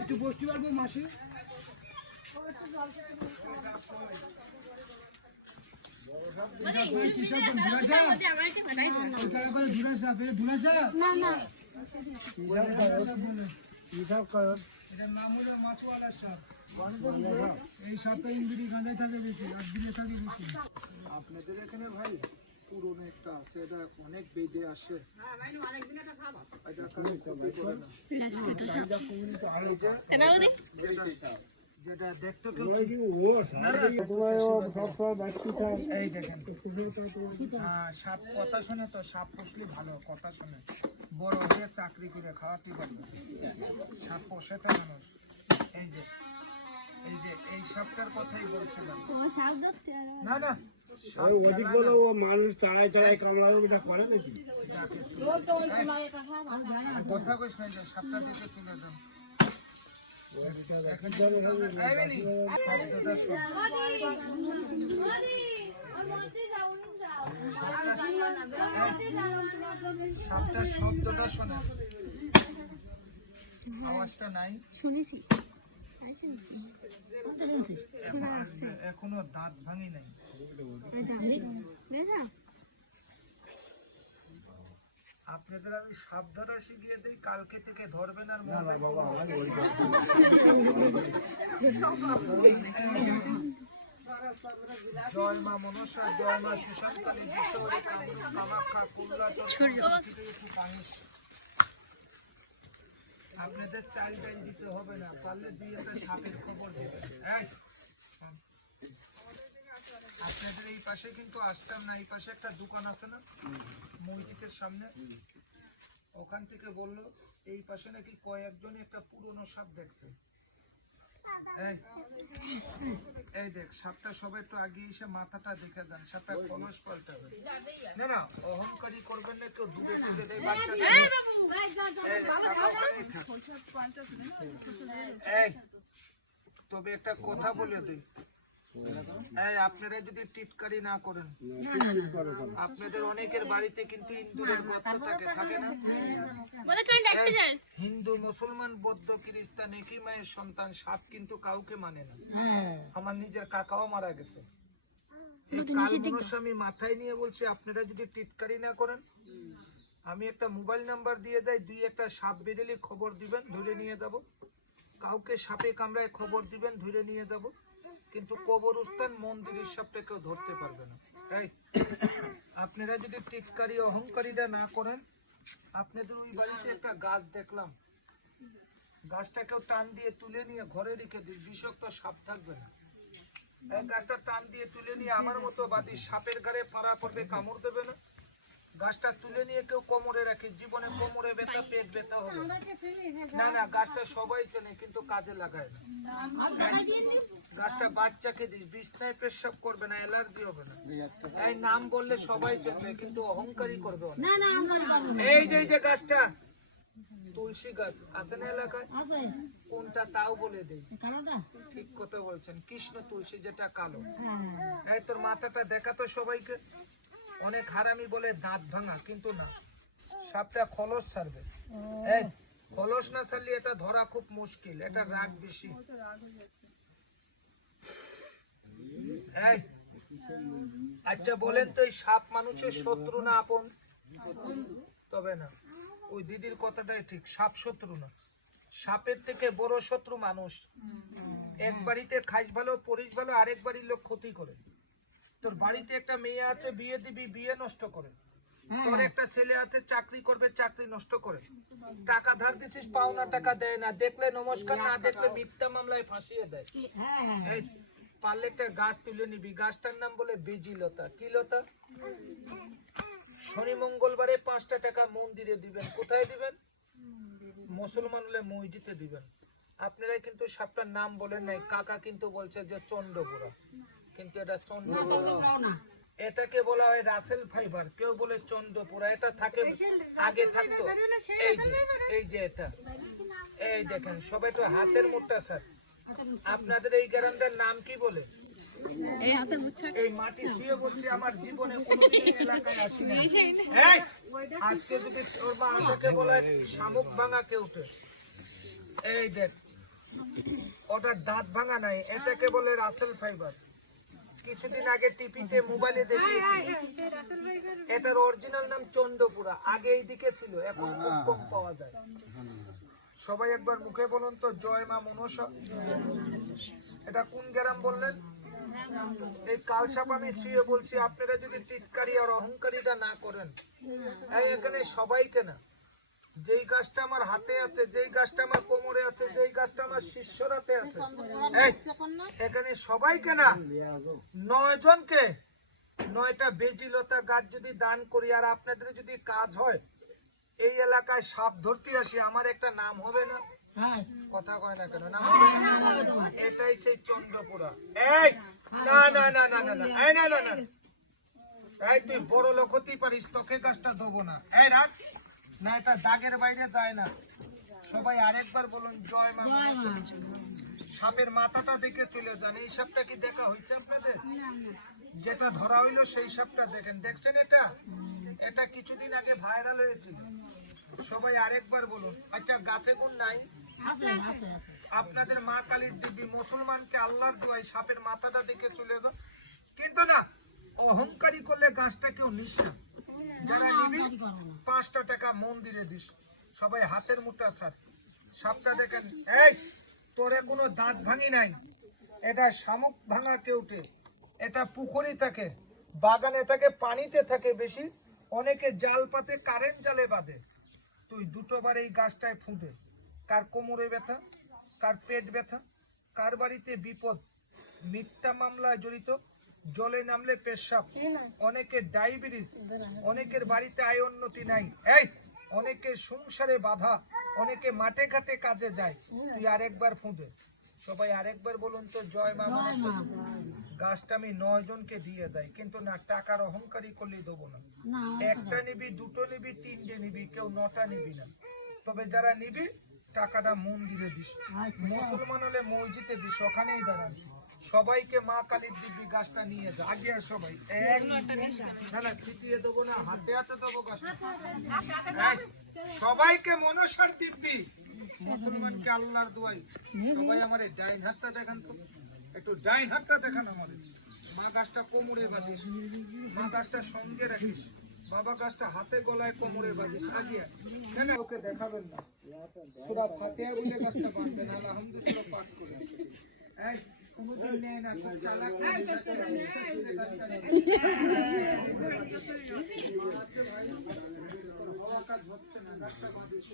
একটু বসতে পারবো মাসি? এই সাপে ইন্দুরি গাঁজায় থাকে বেশি, আর দিলে থাকে বেশি। আপনাদের এখানে ভাই পুরনো একটা আছে, এটা অনেক বেঁধে আসে। যেটা দেখতে এই দেখেন সাপ কথা শোনে তো, সাপ পুষলে ভালো, কথা শোনে, বড় হয়ে চাকরি করে খাওয়াতে পারবে। সাপ পোষে তো মানুষ। এই যে এই যে এই সাপটার কথাই বলছিলাম। না না কথা কইস না, যে সাপটা দিকে তুলে দেন। সাপটার শব্দটা শোনে, আওয়াজটা নাই শুনেছি, এখনো দাঁত ভাঙি নাই। আপনাদের আমি সাপ ধরা শিখিয়ে দিই, কালকে থেকে ধরবেন আর জয় মা মনসা, জয় মা সুশান্তী, কামাখ্যা, আপনাদের চাল ডাল দিতে হবে না, পারলে দিয়ে সাপের খবর দেবেন। আপনাদের এই পাশে কিন্তু আসতাম না, এই পাশে একটা দোকান আছে না মসজিদের সামনে, ওখান থেকে বললো এই পাশে নাকি কয়েকজনে একটা পুরনো সাপ দেখছে। এই দেখ সাপটা, সবাই তো আগে এসে মাথাটা দেখে দেন, সাপটা কলস পাল্টাবে না। না অহংকারী করবেন না, কেউ দূরে দূরে দেয় বাচ্চা। তবে একটা কথা বলে দিই, আপনারা যদি টিটকারি না করেন, আপনাদের অনেকের বাড়িতে কিন্তু ইন্দুরের গর্ত থাকে না? হিন্দু, মুসলমান, বৌদ্ধ, খ্রিস্টান একই মায়ের সন্তান, সাপ কিন্তু কাউকে মানে না। আমার নিজের কাকাও মারা গেছে। আমি মাথায় নিয়ে বলছি, আপনারা যদি টিটকারি না করেন, আমি একটা মোবাইল নাম্বার দিয়ে দেয়, দুই একটা সাপ বেরিয়ে খবর দিবেন, ধরে নিয়ে যাব। কাউকে সাপে কামড়ায় খবর দিবেন, ধরে নিয়ে যাব। কিন্তু কবরস্থান, মন্দিরের সাপটা কেউ ধরতে পারবে না। আপনারা যদি টিটকারি অহংকারীরা না করেন, আপনাদের ওই বাড়িতে একটা গাছ দেখলাম, গাছটা কেউ টান দিয়ে তুলে নিয়ে ঘরে রেখে দিই, বিষাক্ত সাপ থাকবে না। গাছটা টান দিয়ে তুলে নিয়ে আমার মতো বাদী সাপের গায়ে পাড়া পড়বে, কামড় দেবে না। গাছটা তুলে নিয়ে কেউ কোমরে রাখে, জীবনে কোমরে ব্যথা, পেট ব্যথা হবে না। না গাছটা সবাই চেনে কিন্তু কাজে লাগায় না। গাছটা বাচ্চাকে দিস, বিছনায় পেশাব করবে না, অ্যালার্জি হবে না। এই নাম বললে সবাই চেনবে, কিন্তু অহংকারী করবে না। এই যে গাছটা তুলসী গাছ আছে না এলাকায়, কোনটা তাও বলে দেই। ঠিক কথা বলছেন, কৃষ্ণ তুলসী, যেটা কালো। এই তোর মাথাটা দেখাতো সবাইকে। অনেক হারামি বলে দাঁত ভাঙা, কিন্তু না, সাপটা খলস ছাড়বে। খলস না ছাড়লে এটা ধরা খুব মুশকিল, এটা রাগ বেশি। আচ্ছা বলেন তো, এই সাপ মানুষের শত্রু না আপন? তবে না, ওই দিদির কথাটাই ঠিক, সাপ শত্রু না, সাপের থেকে বড় শত্রু মানুষ। এক বাড়িতে খাইস ভালো, পরিস ভালো, আরেক বাড়ির লোক ক্ষতি করে। তোর বাড়িতে একটা মেয়ে আছে, বিয়ে দিবি, বিয়ে নষ্ট করে। তোর একটা ছেলে আছে, চাকরি করবে, চাকরি নষ্ট করে। টাকা ধার দিছিস, পাওনা টাকা দেয় না, দেখলে নমস্কার, না দেখলে মিথ্যা মামলায় ফাঁসিয়ে দেয়। পারলে একটা গাছ তুলে নিবি, গাছটার নাম বলে বিজিলতা। কি লতা? শনি মঙ্গলবারে 5টা টাকা মন্দিরে দিবেন। কোথায় দিবেন? মুসলমান হলে মসজিদে দিবেন। আপনারা কিন্তু সাপটার নাম বলেন নাই, কাকা কিন্তু বলছে যে চন্দ্রপুরা। এটা চন্দ্রপুরা। এটাকে বলা হয় রাসেল ফাইবার, কেউ বলে চন্দ্রপুরা। এটা থাকে আগে থাকতো এই যে এটা, এই দেখেন সবাই তো হাতের মুঠটা স্যার। আপনাদের এই গ্রামটার নাম কি বলে? এই মাটি শুয়ে বলছি আমার জীবনে কোনোদিন এই এলাকায় আসিনি। আজকে যদি ওর মা আমাকে বলে শামুক ভাঙা কেউটে, এই দেখ ওটার দাঁত ভাঙা নাই, এটাকে বলে রাসেল ফাইবার। কিছুদিন আগে টিভিতে মোবাইলে দেখিয়েছি, এটার অরিজিনাল নাম চন্দ্রপুরা। আগে এইদিকে ছিল, এখন খুব কম পাওয়া যায়। সবাই একবার মুখে বলুন তো জয় মা মনসা। এটা কোন গ্রাম বললেন? এই কালসাপ আমি শুয়ে বলছি, আপনারা যদি টিটকারি আর অহংকারিতা না করেন, এখানে সবাইকে না, যেই গাছটা আমার হাতে আছে, যেই গাছটা আমার কোমরে আছে, যেই গাছটা আমার শিষ্যরাতে আছে, এখানে সবাইকে না 9 জনকে 9টা বেজিলতা গাছ যদি দান করি, আর আপনাদের যদি কাজ হয়, এই এলাকায় সাপ ধরতে আসি, আমার একটা নাম হবে না? কথা কয় না কেন? নাম হবে না? এটাই সেই চন্দ্রপুরা। এই না না না না না না, এই না না না, এই তুই বড় লোক হতেই পারিস, তোকে গাছটা দেবো না। এই রাখ না, এটা দাগের বাইরে যায় না। সবাই আরেকবার বলুন জয় মা। সাপের মাথাটা দেখে চলে যান। এই সাপটা কি দেখা হয়েছে আপনাদের? যেটা ধরা হইলো সেই সাপটা দেখেন, দেখছেন? এটা এটা কিছুদিন আগে ভাইরাল হয়েছিল। সবাই আরেকবার বলুন। আচ্ছা গাছে কোন নাই? আপনাদের মা কালীর দিব্যি মুসলমানকে আল্লাহর দোয়াই সাপের মাথাটা দেখে চলে যান। কিন্তু না, অহংকারী করলে গাছটা কেউ নিস না। যারা নিবি 5টা টাকা মন্দিরে দিস। সবাই হাতের মুঠা স্যার। সাপটা দেখেন, এই তোরে কোনো দাঁত ভাঙি নাই, এটা শামুক ভাঙা কেউটে। এটা পুকুরে থাকে, বাগানে থাকে, পানিতে থাকে বেশি। অনেকে জাল পাতে, কারেন্ট জালে বাঁধে। তুই 2বার এই গাছটায় ফুটে, কার কোমরে ব্যথা, কার পেট ব্যথা, কার বাড়িতে বিপদ, মিথ্যা মামলায় জড়িত, জলে নামলে পেশাব, অনেকের ডায়াবেটিস, অনেকের বাড়িতে আয় উন্নতি নাই, এই অনেকের সংসারে বাধা, অনেকে মাঠে ঘাটে কাজে যায়। তুই আরেকবার ফুঁদে। সবাই আরেকবার বলুন তো জয় মা। গাছটা আমি 9 জনকে দিয়ে দেয়, কিন্তু না, টাকার অহংকারী করলেই দেবো না। একটা নিবি, 2টো নিবি, 3টে নিবি, কেউ 9টা নিবি না। তবে যারা নিবি টাকাটা মন্দিরে দিস, মুসলমান হলে মসজিদে দিস, ওখানেই দাঁড়ান। সবাইকে মা কালীর দিব্যি গাছটা নিয়ে যা। আগে আর সবাই না না ছিটিয়ে দেবো না, হাতে হাতে দেবো গাছটা। সবাইকে মনসার দিব্যি, মুসলমানকে আল্লাহর দোয়াই। সবাই আমার এই ডাইন হাতটা দেখান তো, একটু ডাইন হাতটা দেখান আমার। মা গাছটা কোমরে বাঁধিস, মা গাছটা সঙ্গে রাখিস, বাবা গাছটা হাতে গলায় কোমরে বাঁধিস। আজিয়া কেন ওকে দেখাবেন না? সূরা ফাতিহা বলে গাছটা বাঁধবেন, আলহামদুলিল্লাহ পাঠ করে। এই কোনোদিন নেয় না, খুব চালাক হওয়া কাজ হচ্ছে না, গাছটা বাঁধিস।